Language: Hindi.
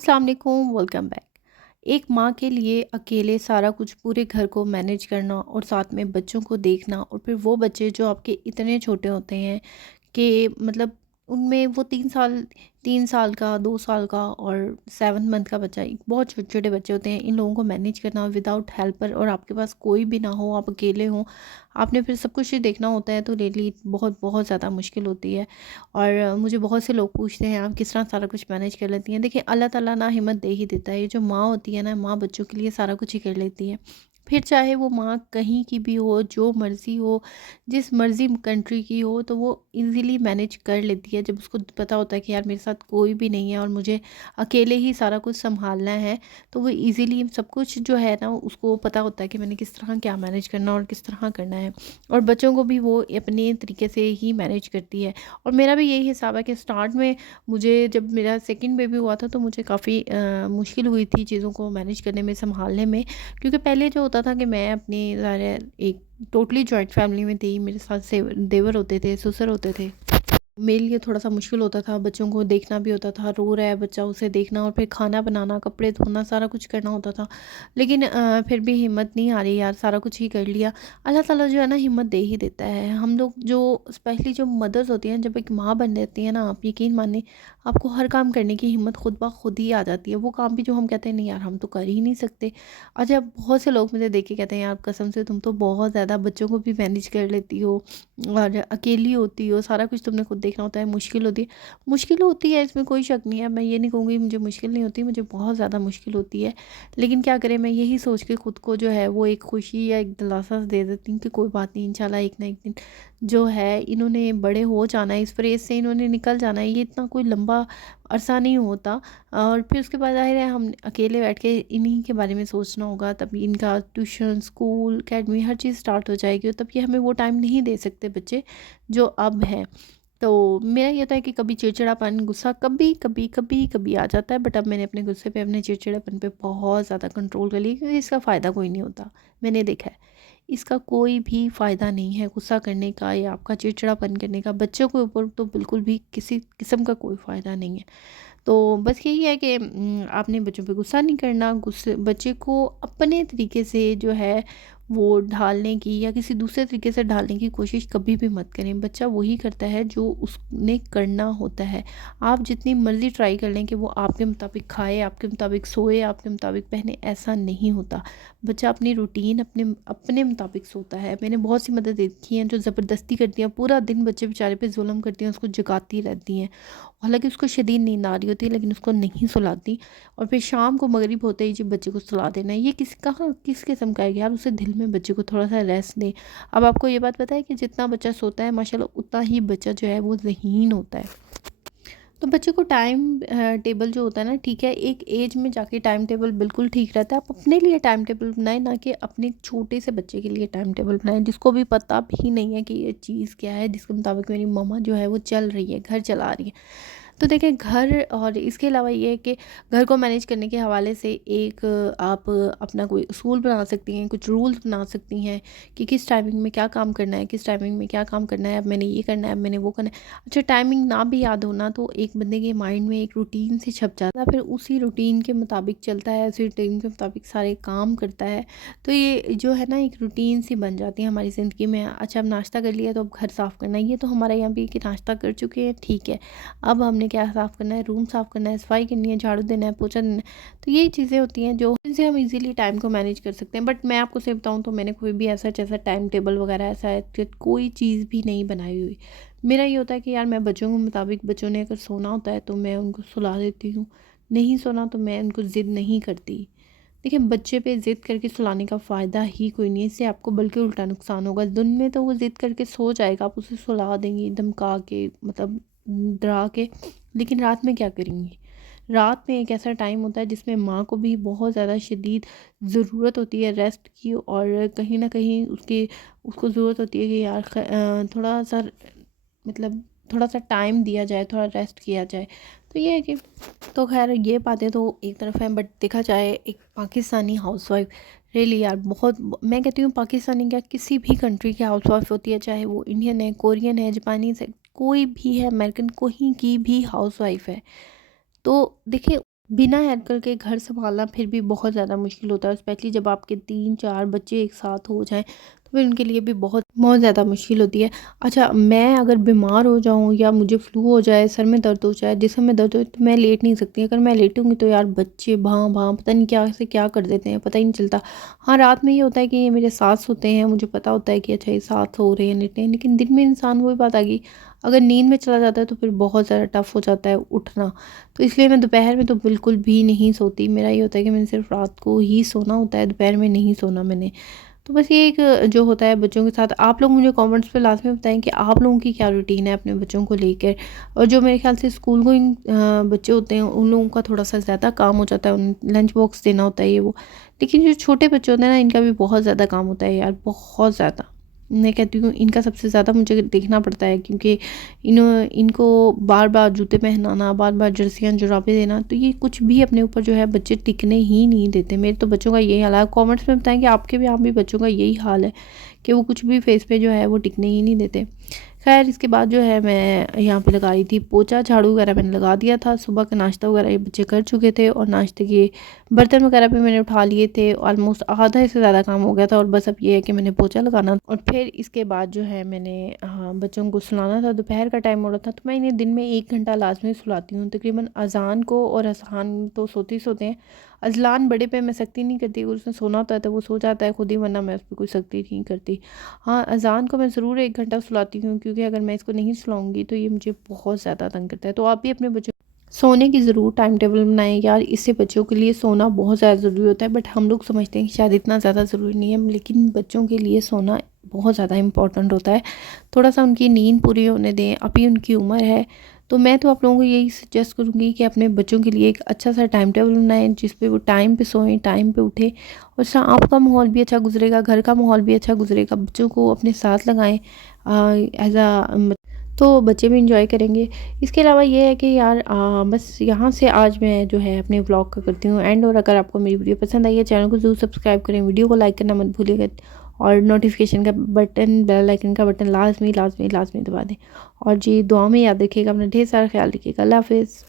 अस्सलाम वालेकुम, वेलकम बैक। एक माँ के लिए अकेले सारा कुछ पूरे घर को मैनेज करना और साथ में बच्चों को देखना, और फिर वो बच्चे जो आपके इतने छोटे होते हैं कि मतलब उनमें वो 3 साल का, 2 साल का और 7 मंथ का बच्चा, एक बहुत छोटे छोटे बच्चे होते हैं, इन लोगों को मैनेज करना विदाउट हेल्पर, और आपके पास कोई भी ना हो, आप अकेले हों, आपने फिर सब कुछ ही देखना होता है, तो रियली बहुत बहुत ज़्यादा मुश्किल होती है। और मुझे बहुत से लोग पूछते हैं आप किस तरह सारा कुछ मैनेज कर लेती हैं। देखिए, अल्लाह ताला ना हिम्मत दे ही देता है। ये जो माँ होती है ना, माँ बच्चों के लिए सारा कुछ ही कर लेती है। फिर चाहे वो माँ कहीं की भी हो, जो मर्ज़ी हो, जिस मर्ज़ी कंट्री की हो, तो वो ईज़िली मैनेज कर लेती है। जब उसको पता होता है कि यार मेरे साथ कोई भी नहीं है और मुझे अकेले ही सारा कुछ सँभालना है, तो वो ईज़िली सब कुछ जो है ना, उसको पता होता है कि मैंने किस तरह क्या मैनेज करना और किस तरह करना है। और बच्चों को भी वो अपने तरीके से ही मैनेज करती है। और मेरा भी यही हिसाब है कि स्टार्ट में मुझे, जब मेरा सेकंड बेबी हुआ था, तो मुझे काफ़ी मुश्किल हुई थी चीज़ों को मैनेज करने में, सँभालने में। क्योंकि पहले जो होता था कि मैं अपनी ज़ाहिर है एक टोटली जॉइंट फैमिली में थी, मेरे साथ से देवर होते थे, ससुर होते थे। मेरे लिए थोड़ा-सा मुश्किल होता था, बच्चों को देखना भी होता था, रो रहा है बच्चा उसे देखना, और फिर खाना बनाना, कपड़े धोना, सारा कुछ करना होता था। लेकिन फिर भी हिम्मत नहीं आ रही यार, सारा कुछ ही कर लिया। अल्लाह ताला जो है ना, हिम्मत दे ही देता है। हम लोग जो स्पेशली जो मदर्स होती हैं, जब एक माँ बन जाती है ना, आप यकीन मानिए, आपको हर काम करने की हिम्मत खुद ब खुद ही आ जाती है। वो काम भी जो हम कहते हैं नहीं यार हम तो कर ही नहीं सकते। अच्छा, बहुत से लोग मुझे देख के कहते हैं यार कसम से तुम तो बहुत ज़्यादा बच्चों को भी मैनेज कर लेती हो और अकेली होती हो, सारा कुछ तुमने खुद देखना होता है, मुश्किल होती है। मुश्किल होती है, इसमें कोई शक नहीं है, मैं ये नहीं कहूँगी मुझे मुश्किल नहीं होती, मुझे बहुत ज़्यादा मुश्किल होती है। लेकिन क्या करें, मैं यही सोच के खुद को जो है वो एक खुशी या एक दिलासा दे देती हूँ कि कोई बात नहीं, इंशाल्लाह एक ना एक दिन जो है इन्होंने बड़े हो जाना है, इस फेज़ से इन्होंने निकल जाना है, ये इतना कोई लंबा अरसा नहीं होता। और फिर उसके बाद ज़ाहिर है हम अकेले बैठ के इन्हीं के बारे में सोचना होगा, तभी इनका ट्यूशन, स्कूल, अकेडमी हर चीज़ स्टार्ट हो जाएगी, और तब ये हमें वो टाइम नहीं दे सकते बच्चे जो अब हैं। तो मेरा ये होता है कि कभी चिड़चिड़ापन, गुस्सा कभी-कभी आ जाता है, बट अब मैंने अपने गुस्से पे, अपने चिड़चिड़ापन पे बहुत ज़्यादा कंट्रोल कर लिया, क्योंकि इसका फ़ायदा कोई नहीं होता। मैंने देखा है, इसका कोई भी फ़ायदा नहीं है गुस्सा करने का या आपका चिड़चिड़ापन करने का। बच्चों के ऊपर तो बिल्कुल भी किसी किस्म का कोई फ़ायदा नहीं है। तो बस यही है कि आपने बच्चों पे गुस्सा नहीं करना, गुस्से बच्चे को अपने तरीके से जो है वो ढालने की या किसी दूसरे तरीके से ढालने की कोशिश कभी भी मत करें। बच्चा वही करता है जो उसने करना होता है। आप जितनी मर्ज़ी ट्राई कर लें कि वो आपके मुताबिक खाए, आपके मुताबिक सोए, आपके मुताबिक पहने, ऐसा नहीं होता। बच्चा अपनी रूटीन अपने अपने मुताबिक सोता है। मैंने बहुत सी मदर देखी हैं जो ज़बरदस्ती करती हैं, पूरा दिन बच्चे बेचारे पे ज़ुल्म करती हैं, उसको जगाती रहती हैं। हालाँकि उसको शदीद नींद आ रही होती है, लेकिन उसको नहीं सुलाती, और फिर शाम को मगरिब होते ही जी बच्चे को सुला देना है। ये किस किस्म का है यार, उसे दिल में बच्चे को थोड़ा-सा रेस्ट दें। अब आपको ये बात पता है कि जितना बच्चा सोता है माशाल्लाह, उतना ही बच्चा जो है वो ज़हीन होता है। तो बच्चे को टाइम टेबल जो होता है ना, ठीक है, एक एज में जाके टाइम टेबल बिल्कुल ठीक रहता है। आप अपने लिए टाइम टेबल बनाएँ, ना कि अपने एक छोटे से बच्चे के लिए टाइम टेबल बनाएँ, जिसको भी पता भी नहीं है कि ये चीज़ क्या है, जिसके मुताबिक मेरी मम्मा जो है वो चल रही है, घर चला रही है। तो देखिए, घर और इसके अलावा ये है कि घर को मैनेज करने के हवाले से एक आप अपना कोई उसूल बना सकती हैं, कुछ रूल्स बना सकती हैं कि किस टाइमिंग में क्या काम करना है, किस टाइमिंग में क्या काम करना है, अब मैंने ये करना है, अब मैंने वो करना है। अच्छा, टाइमिंग ना भी याद होना तो एक बंदे के माइंड में एक रूटीन से छप जाता है, फिर उसी रूटीन के मुताबिक चलता है, उसी रूटीन के मुताबिक सारे काम करता है। तो ये जो है ना, एक रूटीन सी बन जाती है हमारी ज़िंदगी में। अच्छा, अब नाश्ता कर लिया तो अब घर साफ़ करना है, ये तो हमारे यहाँ भी कि नाश्ता कर चुके हैं, ठीक है, अब हमने क्या साफ़ करना है, रूम साफ़ करना है, सफाई करनी है, झाड़ू देना है, पोछा देना है। तो यही चीज़ें होती हैं जो जिनसे हम इजीली टाइम को मैनेज कर सकते हैं। बट मैं आपको सही बताऊँ तो मैंने कोई भी ऐसा जैसा टाइम टेबल वगैरह ऐसा कोई चीज़ भी नहीं बनाई हुई। मेरा ये होता है कि यार मैं बच्चों के मुताबिक, बच्चों ने अगर सोना होता है तो मैं उनको सुला देती हूँ, नहीं सोना तो मैं उनको ज़िद नहीं करती। देखिए, बच्चे पे ज़िद करके सुलाने का फ़ायदा ही कोई नहीं है, इससे आपको बल्कि उल्टा नुकसान होगा। दिन में तो वो ज़िद करके सो जाएगा, आप उसे सुला देंगी धमका के, मतलब डरा के, लेकिन रात में क्या करेंगी? रात में एक ऐसा टाइम होता है जिसमें माँ को भी बहुत ज़्यादा शदीद ज़रूरत होती है रेस्ट की, और कहीं न कहीं उसको ज़रूरत होती है कि यार थोड़ा-सा, मतलब थोड़ा-सा टाइम दिया जाए, थोड़ा रेस्ट किया जाए। तो ये है कि, तो ख़ैर ये बातें तो एक तरफ हैं, बट देखा जाए एक पाकिस्तानी हाउसवाइफ़ रियली यार बहुत, मैं कहती हूँ पाकिस्तानी क्या, किसी भी कंट्री की हाउसवाइफ़ होती है, चाहे वो इंडियन है, कोरियन है, जापानीज़ है, कोई भी है, अमेरिकन, कोई की भी हाउसवाइफ़ है। तो देखिए, बिना हेल्पर के घर सँभालना फिर भी बहुत ज़्यादा मुश्किल होता है, स्पेशली जब आपके 3-4 बच्चे एक साथ हो जाएँ, तो फिर उनके लिए भी बहुत बहुत ज़्यादा मुश्किल होती है। अच्छा, मैं अगर बीमार हो जाऊँ या मुझे फ्लू हो जाए, सर में दर्द हो जाए, जिसम में दर्द हो, तो मैं लेट नहीं सकती। अगर मैं लेटूँगी तो यार बच्चे भाँ-भाँ पता नहीं क्या से क्या कर देते हैं, पता ही नहीं चलता। हाँ, रात में ये होता है कि ये मेरे साथ सोते हैं, मुझे पता होता है कि अच्छा ये साथ सो रहे हैं, लेटे हैं, लेकिन दिन में इंसान वही बात आ गई, अगर नींद में चला जाता है तो फिर बहुत ज़्यादा टफ़ हो जाता है उठना। तो इसलिए मैं दोपहर में तो बिल्कुल भी नहीं सोती। मेरा ये होता है कि मैंने सिर्फ़ रात को ही सोना होता है, दोपहर में नहीं सोना मैंने। तो बस ये एक जो होता है बच्चों के साथ, आप लोग मुझे कमेंट्स पे लास्ट में बताएँ कि आप लोगों की क्या रूटीन है अपने बच्चों को लेकर। और जो मेरे ख़्याल से स्कूल गोइंग बच्चे होते हैं, उन लोगों का थोड़ा-सा ज़्यादा काम हो जाता है, उन लंच बॉक्स देना होता है ये वो। लेकिन जो छोटे बच्चे होते हैं ना, इनका भी बहुत ज़्यादा काम होता है यार, बहुत ज़्यादा। मैं कहती हूँ इनका सबसे ज़्यादा मुझे देखना पड़ता है, क्योंकि इनको बार-बार जूते पहनाना, बार-बार जर्सियाँ, जुराबें देना, तो ये कुछ भी अपने ऊपर जो है बच्चे टिकने ही नहीं देते। मेरे तो बच्चों का यही हाल है। कमेंट्स में बताएँ कि आपके भी आप भी बच्चों का यही हाल है कि वो कुछ भी फेस पे जो है वो टिकने ही नहीं देते। ख़ैर इसके बाद जो है मैं यहाँ पे लगा रही थी पोछा, झाड़ू वगैरह मैंने लगा दिया था। सुबह का नाश्ता वगैरह ये बच्चे कर चुके थे और नाश्ते के बर्तन वगैरह भी मैंने उठा लिए थे। ऑलमोस्ट आधा से ज़्यादा काम हो गया था और बस अब ये है कि मैंने पोछा लगाना, और फिर इसके बाद जो है मैंने बच्चों को सुलाना था। दोपहर का टाइम हो रहा था, तो मैं इन्हें दिन में 1 घंटा लाज़मी सुलाती हूँ तकरीबन। अज़ान को और अज़ान तो सोते ही सोते हैं। अज़लान बड़े पे मैं सख्ती नहीं करती, अगर उसने सोना होता है तो वो सो जाता है खुद ही, वरना मैं उस पे कोई सख्ती नहीं करती। हाँ, अज़ान को मैं ज़रूर 1 घंटा सुलाती हूँ, क्योंकि अगर मैं इसको नहीं सुलाऊँगी तो ये मुझे बहुत ज़्यादा तंग करता है। तो आप भी अपने बच्चों सोने की ज़रूर टाइम टेबल बनाएँ यार, इससे बच्चों के लिए सोना बहुत ज़्यादा ज़रूरी होता है। बट हम लोग समझते हैं कि शायद इतना ज़्यादा ज़रूरी नहीं है, लेकिन बच्चों के लिए सोना बहुत ज़्यादा इम्पोर्टेंट होता है। थोड़ा-सा उनकी नींद पूरी होने दें, अभी उनकी उम्र है। तो मैं तो आप लोगों को यही सजेस्ट करूँगी कि अपने बच्चों के लिए एक अच्छा-सा टाइम टेबल बनाएँ, जिस पे वो टाइम पे सोएँ, टाइम पे उठें, और आपका माहौल भी अच्छा गुज़रेगा, घर का माहौल भी अच्छा गुज़रेगा। बच्चों को अपने साथ लगाएँ एज़ अ तो बच्चे भी एंजॉय करेंगे। इसके अलावा ये है कि यार बस यहाँ से आज मैं जो है अपने व्लॉग का करती हूँ एंड। और अगर आपको मेरी वीडियो पसंद आई है, चैनल को ज़रूर सब्सक्राइब करें, वीडियो को लाइक करना मत भूलिएगा, और नोटिफिकेशन का बटन, बेल आइकन का बटन लाजमी लाजमी लाजमी दबा दें। और जी दुआ में याद रखिएगा, अपना ढेर सारा ख्याल रखिएगा। अल्लाह हाफिज़।